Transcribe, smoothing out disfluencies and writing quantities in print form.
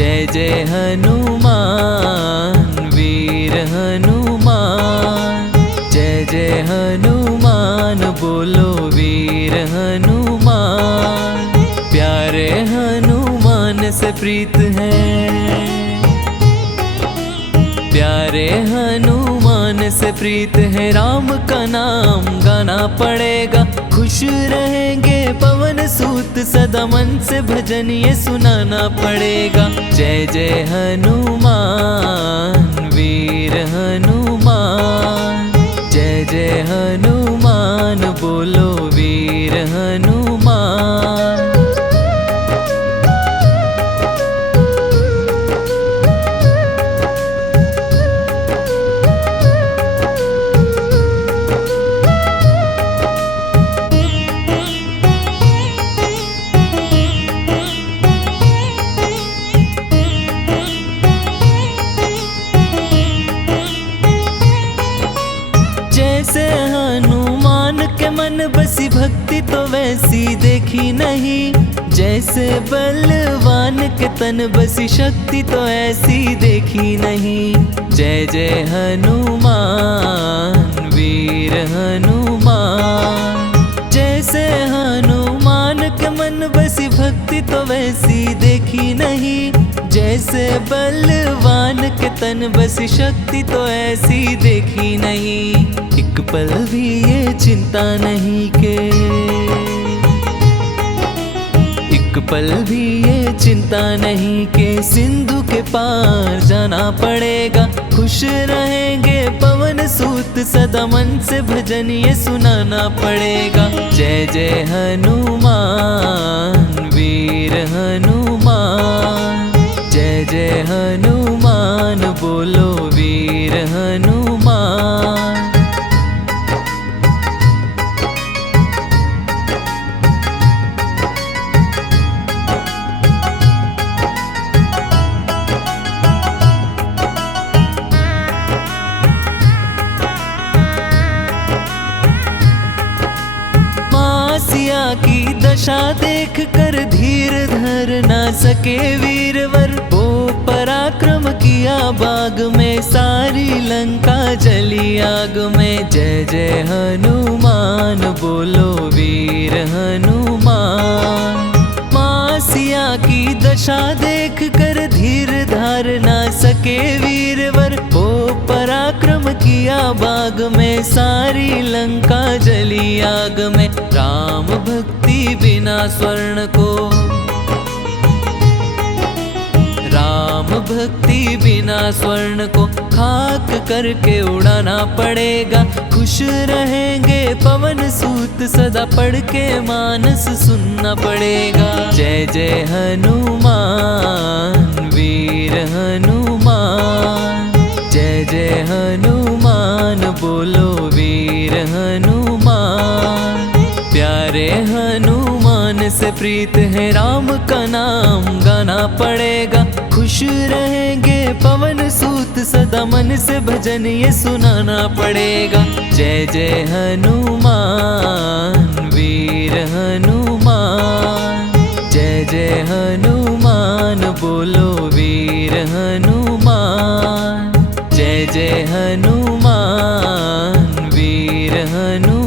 जय जय हनुमान वीर हनुमान। जय जय हनुमान बोलो वीर हनुमान। प्यारे हनुमान से प्रीत है, प्यारे हनुमान से प्रीत है। राम का नाम गाना पड़ेगा, खुश रहेंगे पवन सूत। सदा मन से भजन ये सुनाना पड़ेगा। जय जय हनुमान वीर हनुमान। जय जय हनुमान बोलो वीर हनुमान। जैसे हनुमान के मन बसी भक्ति तो वैसी देखी नहीं। जैसे बलवान के तन बसी शक्ति तो ऐसी देखी नहीं। जय जय हनुमान वीर हनुमान। जैसे हनुमान के मन बसी भक्ति तो वैसी देखी नहीं। जैसे बलवान के तन बसी शक्ति तो ऐसी देखी नहीं। एक पल भी ये चिंता नहीं के, एक पल भी ये चिंता नहीं के सिंधु के पार जाना पड़ेगा। खुश रहेंगे पवन सूत, सदा मन से भजन ये सुनाना पड़ेगा। जय जय हनुमान वीर हनुमान। जय जय हनुमान बोलो वीर हनुमान। सिया की दशा देख कर धीर धर ना सके वीरवर। वो पराक्रम किया बाग में, सारी लंका जली आग में। जय जय हनुमान बोलो वीर हनुमान। मासिया की दशा देख कर धीर धार ना सके वीरवर। वो पराक्रम किया बाग में, सारी लंका जली आग में। राम भक्ति बिना स्वर्ण को, राम भक्ति बिना स्वर्ण को खाक करके उड़ाना पड़ेगा। खुश रहेंगे पवन सूत, सदा पढ़ के मानस सुनना पड़ेगा। जय जय हनुमान वीर हनुमान। जय जय हनुमान बोलो वीर हनुमान। प्यारे हनुमान से प्रीत है, राम का नाम गाना पड़ेगा। खुश रहेंगे पवन सूत, सदा मन से भजन ये सुनाना पड़ेगा। जय जय हनुमान वीर हनुमान। जय जय हनुमान बोलो वीर हनुमान। जय जय हनुमान वीर हनुमान।